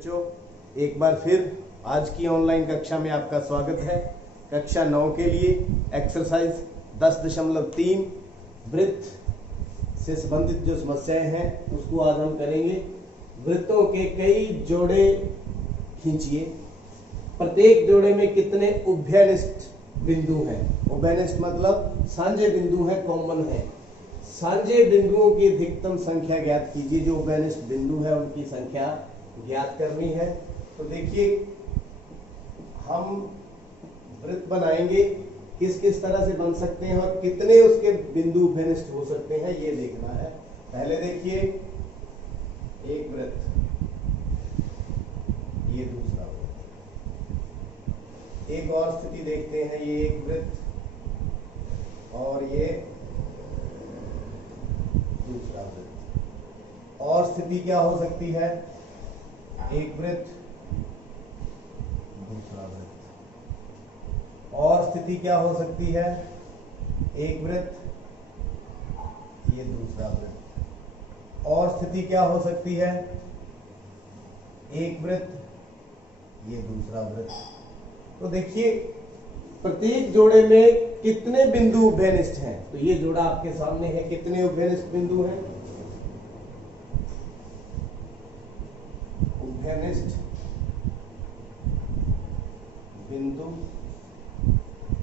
बच्चों, एक बार फिर आज की ऑनलाइन कक्षा में आपका स्वागत है। कक्षा 9 के लिए एक्सरसाइज 10.3 वृत्त से संबंधित जो समस्याएं हैं उसको आज हम करेंगे। वृत्तों के कई जोड़े खींचिए। प्रत्येक जोड़े में कितने उभयनिष्ठ बिंदु हैं? उभयनिष्ठ मतलब साझे बिंदु हैं, कॉमन है। साझे बिंदुओं की अधिकतम संख्या ज्ञात कीजिए। जो उभयनिष्ठ बिंदु है उनकी संख्या ज्ञात करनी है। तो देखिए, हम वृत्त बनाएंगे, किस किस तरह से बन सकते हैं और कितने उसके बिंदु उभयनिष्ठ हो सकते हैं ये देखना है। पहले देखिए, एक वृत्त, ये दूसरा वृत्त। एक और स्थिति देखते हैं, ये एक वृत्त और ये दूसरा वृत्त। और स्थिति क्या हो सकती है? एक वृत्त, दूसरा वृत्त। और स्थिति क्या हो सकती है? एक वृत्त, ये दूसरा वृत्त। और स्थिति क्या हो सकती है? एक वृत्त, ये दूसरा वृत्त। तो देखिए, प्रत्येक जोड़े में कितने बिंदु उभयनिष्ठ हैं। तो ये जोड़ा आपके सामने है, कितने उभयनिष्ठ बिंदु हैं? उभयनिष्ठ बिंदु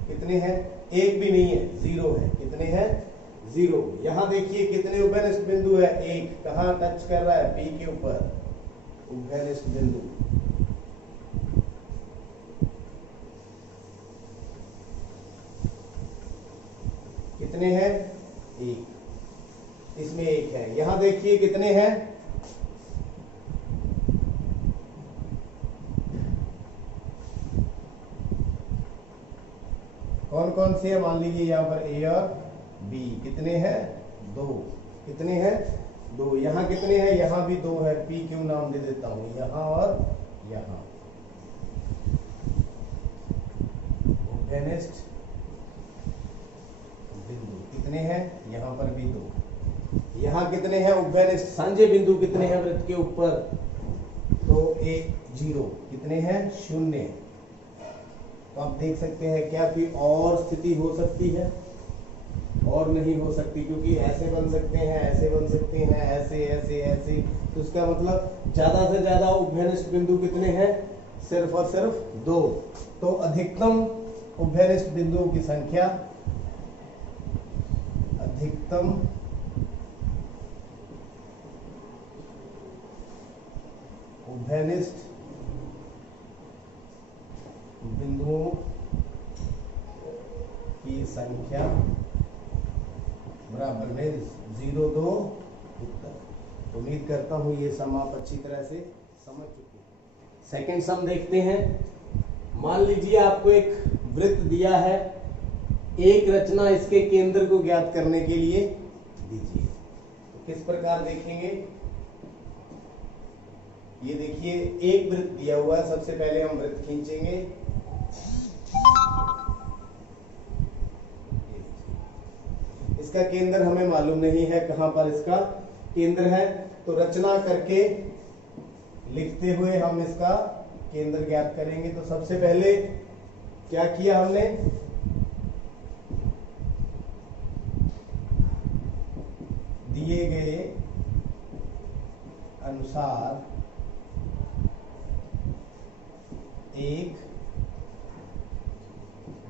कितने हैं? एक भी नहीं है, जीरो है। कितने हैं? जीरो। यहां देखिए कितने उभयनिष्ठ बिंदु है? एक। कहां टच कर रहा है? पी के ऊपर। उभयनिष्ठ बिंदु कितने हैं? एक। इसमें एक है। यहां देखिए कितने हैं? कौन कौन से है? मान लीजिए यहां पर ए और बी। कितने हैं? दो। कितने हैं? दो। यहां कितने हैं? यहां भी दो है। पी क्यों नाम दे देता हूं, यहां और यहां। उभयनिष्ठ बिंदु कितने हैं? यहां पर भी दो। यहां कितने हैं उभयनिष्ठ साझे बिंदु? कितने हैं वृत्त के ऊपर? तो एक, जीरो। कितने हैं? शून्य। तो आप देख सकते हैं क्या कोई और स्थिति हो सकती है? और नहीं हो सकती, क्योंकि ऐसे बन सकते हैं, ऐसे बन सकते हैं, ऐसे ऐसे ऐसे। तो इसका मतलब ज्यादा से ज्यादा उभयनिष्ठ बिंदु कितने हैं? सिर्फ और सिर्फ दो। तो अधिकतम उभयनिष्ठ बिंदुओं की संख्या, अधिकतम उभयनिष्ठ बिंदुओं की संख्या बराबर में 0, 2 उत्तर। उम्मीद करता हूं ये सम आप अच्छी तरह से समझ चुके हैं। सेकंड सम देखते हैं। मान लीजिए आपको एक वृत्त दिया है, एक रचना इसके केंद्र को ज्ञात करने के लिए दीजिए। तो किस प्रकार देखेंगे? ये देखिए, एक वृत्त दिया हुआ है। सबसे पहले हम वृत्त खींचेंगे। इसका केंद्र हमें मालूम नहीं है, कहां पर इसका केंद्र है। तो रचना करके लिखते हुए हम इसका केंद्र ज्ञात करेंगे। तो सबसे पहले क्या किया हमने? दिए गए अनुसार एक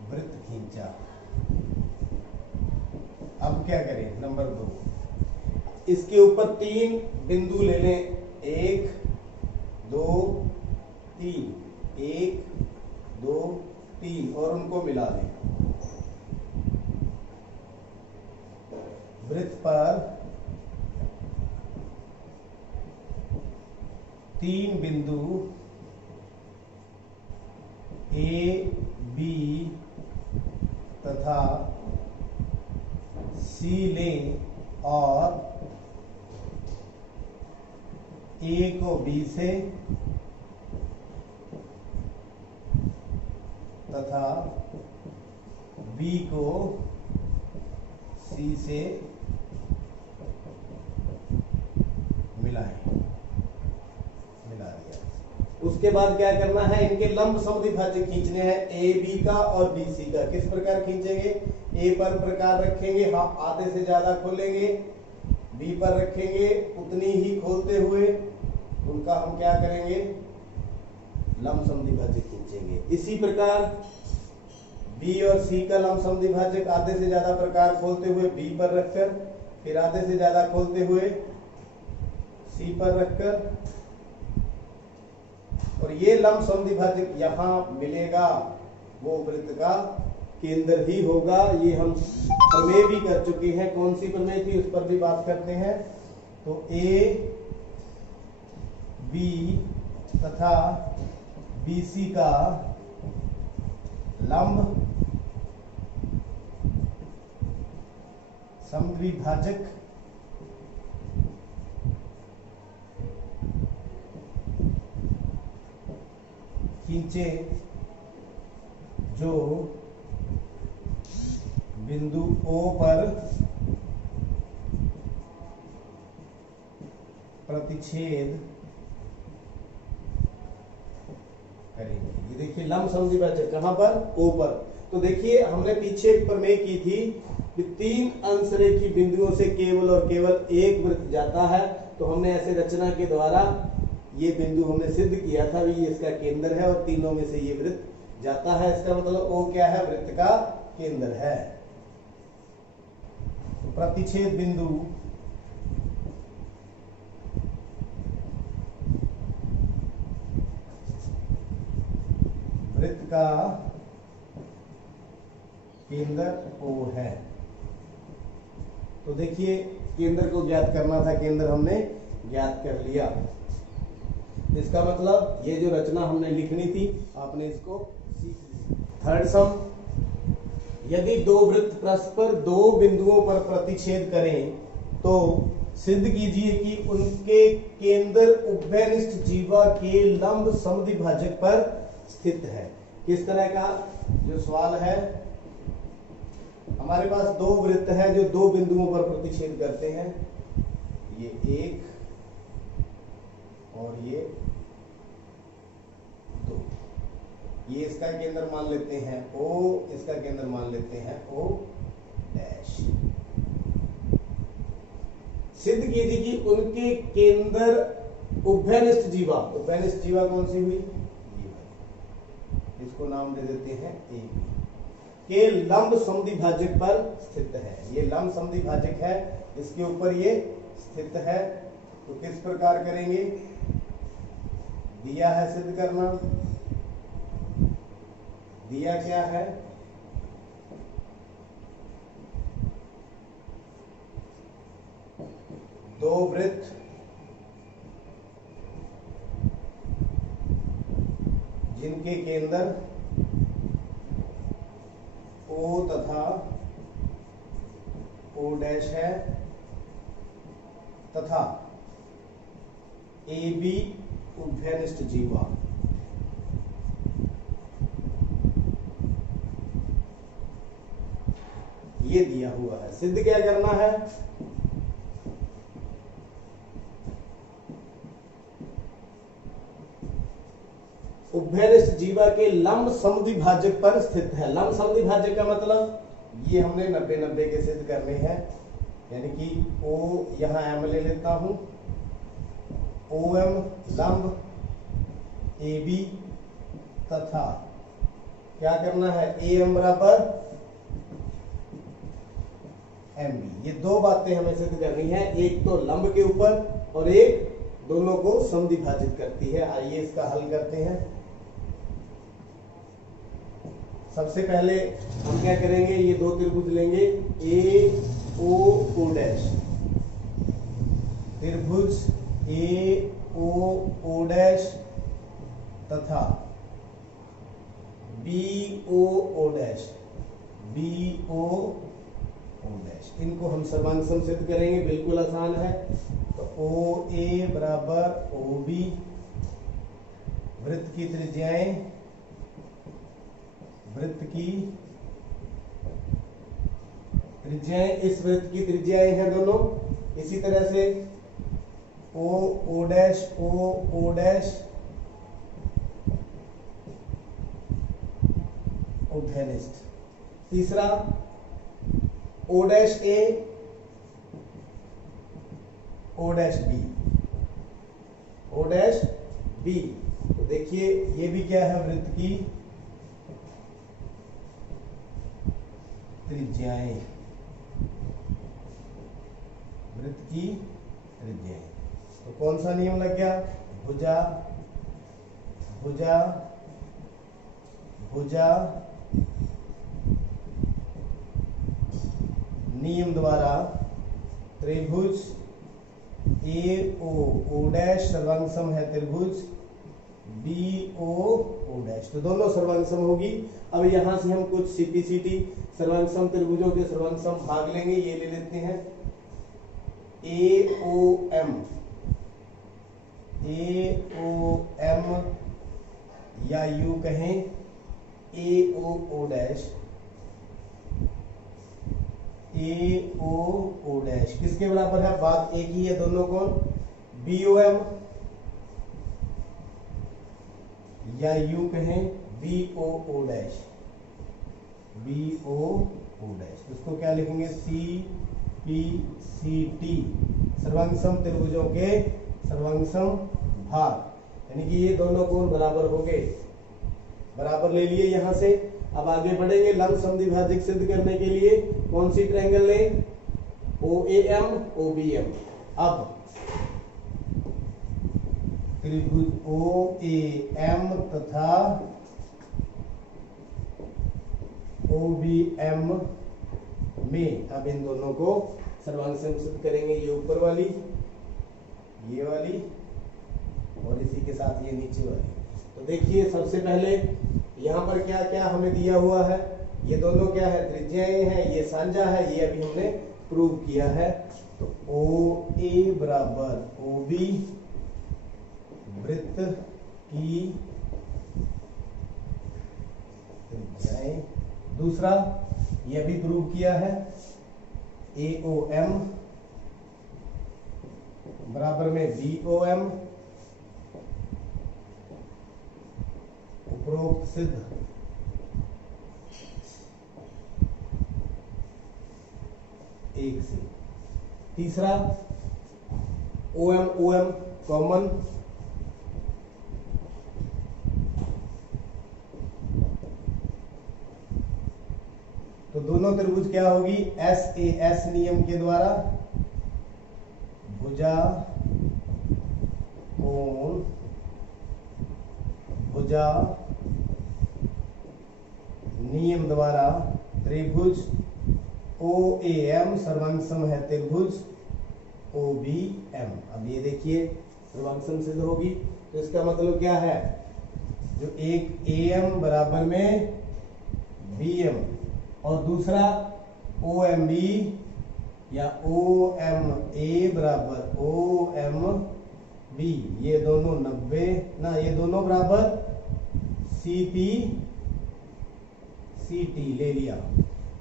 वृत्त खींचा। अब क्या करें? नंबर 2, इसके ऊपर 3 बिंदु ले लें। 1, 2, 3। 1, 2, 3 और उनको मिला दें। वृत्त पर 3 बिंदु ए, बी तथा सी लें और ए को बी से तथा बी को सी से मिलाएं। मिला दिया। उसके बाद क्या करना है, इनके लंब समद्विभाजक खींचने हैं, ए बी का और बी सी का। किस प्रकार खींचेंगे, ए पर प्रकार रखेंगे, हाँ आधे से ज्यादा खोलेंगे, बी पर रखेंगे उतनी ही खोलते हुए उनका हम क्या करेंगे, लंब समद्विभाजक खींचेंगे। इसी प्रकार बी और सी का लंब समद्विभाजक आधे से ज्यादा प्रकार खोलते हुए बी पर रखकर, फिर आधे से ज्यादा खोलते हुए सी पर रखकर, और ये लंब समद्विभाजक यहां मिलेगा वो वृत्त का केंद्र ही होगा। ये हम प्रमेय भी कर चुके हैं, कौन सी प्रमेय थी उस पर भी बात करते हैं। तो ए बी तथा बी सी का लंब समद्विभाजक खींचे जो बिंदु O पर प्रतिच्छेद करेंगे। ये देखिए लंब समद्विभाजक कहां पर, O पर। तो देखिए हमने पीछे एक प्रमेय की थी कि 3 अंशरेखी बिंदुओं से केवल और केवल एक वृत्त जाता है। तो हमने ऐसे रचना के द्वारा ये बिंदु हमने सिद्ध किया था, ये इसका केंद्र है और तीनों में से ये वृत्त जाता है। इसका मतलब O क्या है, वृत्त का केंद्र है। तो प्रतिच्छेद बिंदु वृत्त का केंद्र O है। तो देखिए केंद्र को ज्ञात करना था, केंद्र हमने ज्ञात कर लिया। इसका मतलब ये जो रचना हमने लिखनी थी आपने इसको सीख लिया। थर्ड सम, यदि दो वृत्त परस्पर दो बिंदुओं पर प्रतिच्छेद करें तो सिद्ध कीजिए कि उनके केंद्र उभयनिष्ठ जीवा के लंब समद्विभाजक पर स्थित है। किस तरह का जो सवाल है, हमारे पास दो वृत्त हैं जो दो बिंदुओं पर प्रतिच्छेद करते हैं, ये एक और ये दो। ये इसका केंद्र मान लेते हैं O, इसका केंद्र मान लेते हैं O डैश। सिद्ध कीजिए कि उनके केंद्र उभयनिष्ठ जीवा, उभयनिष्ठ जीवा कौन सी हुई, इसको नाम दे देते हैं ए के लंब समद्विभाजक पर स्थित है। ये लंब समद्विभाजक है, इसके ऊपर ये स्थित है। तो किस प्रकार करेंगे, दिया है सिद्ध करना, दिया क्या है, दो वृत्त जिनके केंद्र O तथा O डैश है तथा AB उभयनिष्ठ जीवा। ये दिया हुआ है। सिद्ध क्या करना है, उभयनिष्ठ जीवा के लंब समद्विभाजक पर स्थित है। लंब समद्विभाजक का मतलब ये हमने 90-90 के सिद्ध करने हैं, यानी कि O यहां M ले लेता हूं, OM लंब AB तथा क्या करना है, AM बराबर MB। ये दो बातें हमें सिद्ध करनी है, एक तो लंब के ऊपर और एक दोनों को समद्विभाजित करती है। आइए इसका हल करते हैं। सबसे पहले हम क्या करेंगे, ये दो त्रिभुज लेंगे, ए ओ ओ डैश, त्रिभुज ए ओ ओ डैश तथा B O O dash, B O O dash. इनको हम सर्वांग सम सिद्ध करेंगे, बिल्कुल आसान है। तो ओ ए बराबर ओ बी, वृत्त की त्रिज्याएं, वृत्त की त्रिज्याएं, इस वृत्त की त्रिज्याएं हैं दोनों। इसी तरह से ओ O dash O O dash hypotenuse. तीसरा O dash A O dash B, O dash B. तो देखिए ये भी क्या है, वृत्त की त्रिज्याएं, वृत्त की त्रिज्याएं। तो कौन सा नियम लग गया, भुजा भुजा भुजा नियम द्वारा त्रिभुज ए ओ डैश सर्वांग सम है त्रिभुज बी ओ डैश। तो दोनों सर्वांग सम होगी। अब यहां से हम कुछ सीपीसीटी सर्वांग सम त्रिभुजों के सर्वांग सम भाग लेंगे। ये ले लेते हैं ए ओ एम या यू कहें ए O dash, A O dash किसके बराबर है, बात एक ही है दोनों को, बी ओ एम या यू कहें B O dash, B O dash. इसको क्या लिखेंगे, सी पी सी टी सर्वांग सम त्रिभुजों के सर्वांग सम भाग, यानी कि ये दोनं कोण बराबर हो गए, बराबर ले लिए यहां से। अब आगे बढ़ेंगे लंब समद्विभाजक सिद्ध करने के लिए कौन सी ट्रायंगल लें, O A M O B M. अब त्रिभुज ओ ए एम तथा ओ बी एम में अब इन दोनों को सर्वांग सम सिद्ध करेंगे। ये ऊपर वाली, ये वाली और इसी के साथ ये नीचे वाली। तो देखिए सबसे पहले यहाँ पर क्या क्या हमें दिया हुआ है, ये दोनों क्या है, त्रिज्याएं हैं, ये साझा है, ये अभी हमने प्रूव किया है। तो ओ ए बराबर ओ बी वृत्त की त्रिज्याएं। दूसरा ये भी प्रूव किया है, ए ओ एम बराबर में बी ओ एम, उपरोक्त सिद्ध। एक से तीसरा ओ एम कॉमन, तो दोनों त्रिभुज क्या होगी, एस ए एस नियम के द्वारा भुजा कोण भुजा नियम द्वारा त्रिभुज ओ ए एम सर्वांग सम है त्रिभुज ओ बी एम। अब ये देखिए सर्वांग सम सिद्ध होगी। तो इसका मतलब क्या है, जो एक ए एम बराबर में बी एम और दूसरा ओ एम बी या ओ एम ए बराबर ओ एम बी, ये दोनों 90 ना, ये दोनों बराबर सी पी सी टी ले लिया।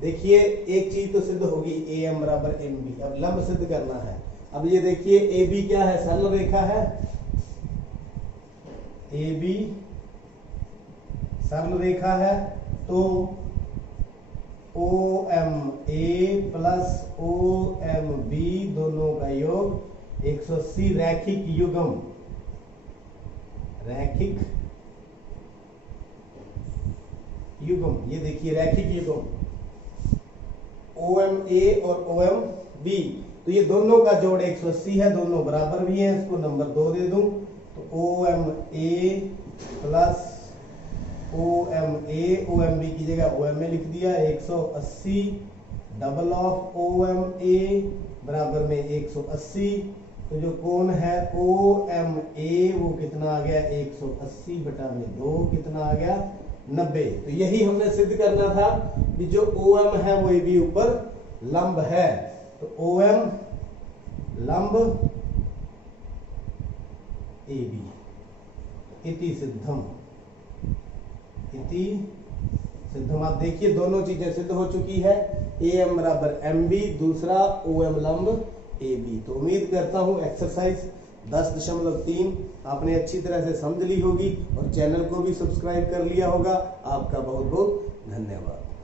देखिए एक चीज तो सिद्ध होगी, ए एम बराबर एम बी। अब लंब सिद्ध करना है। अब ये देखिए ए बी क्या है, सरल रेखा है, ए बी सरल रेखा है। तो O M A plus O M B दोनों का योग 180 रैखिक युग्म, रैखिक युग्म। ये देखिए रैखिक युग्म ओ एम ए और ओ एम बी, तो ये दोनों का जोड़ 180 है, दोनों बराबर भी हैं, इसको नंबर 2 दे दूं। तो O M A plus O M B की जगह ओ एम ए लिख दिया, 180 double of O M A बराबर में 180। तो जो कोण है ओ एम ए वो कितना आ गया, 180 बटा में 2 कितना आ गया, 90। तो यही हमने सिद्ध करना था कि जो ओ एम है वो ए बी ऊपर लंब है। तो ओ एम लंब ए बी इति सिद्धम, इति सिद्धम। आप देखिए दोनों चीजें सिद्ध हो चुकी है, ए एम बराबर एम बी, दूसरा ओ एम लंब ए बी। तो उम्मीद करता हूं एक्सरसाइज 10.3 आपने अच्छी तरह से समझ ली होगी और चैनल को भी सब्सक्राइब कर लिया होगा। आपका बहुत बहुत धन्यवाद।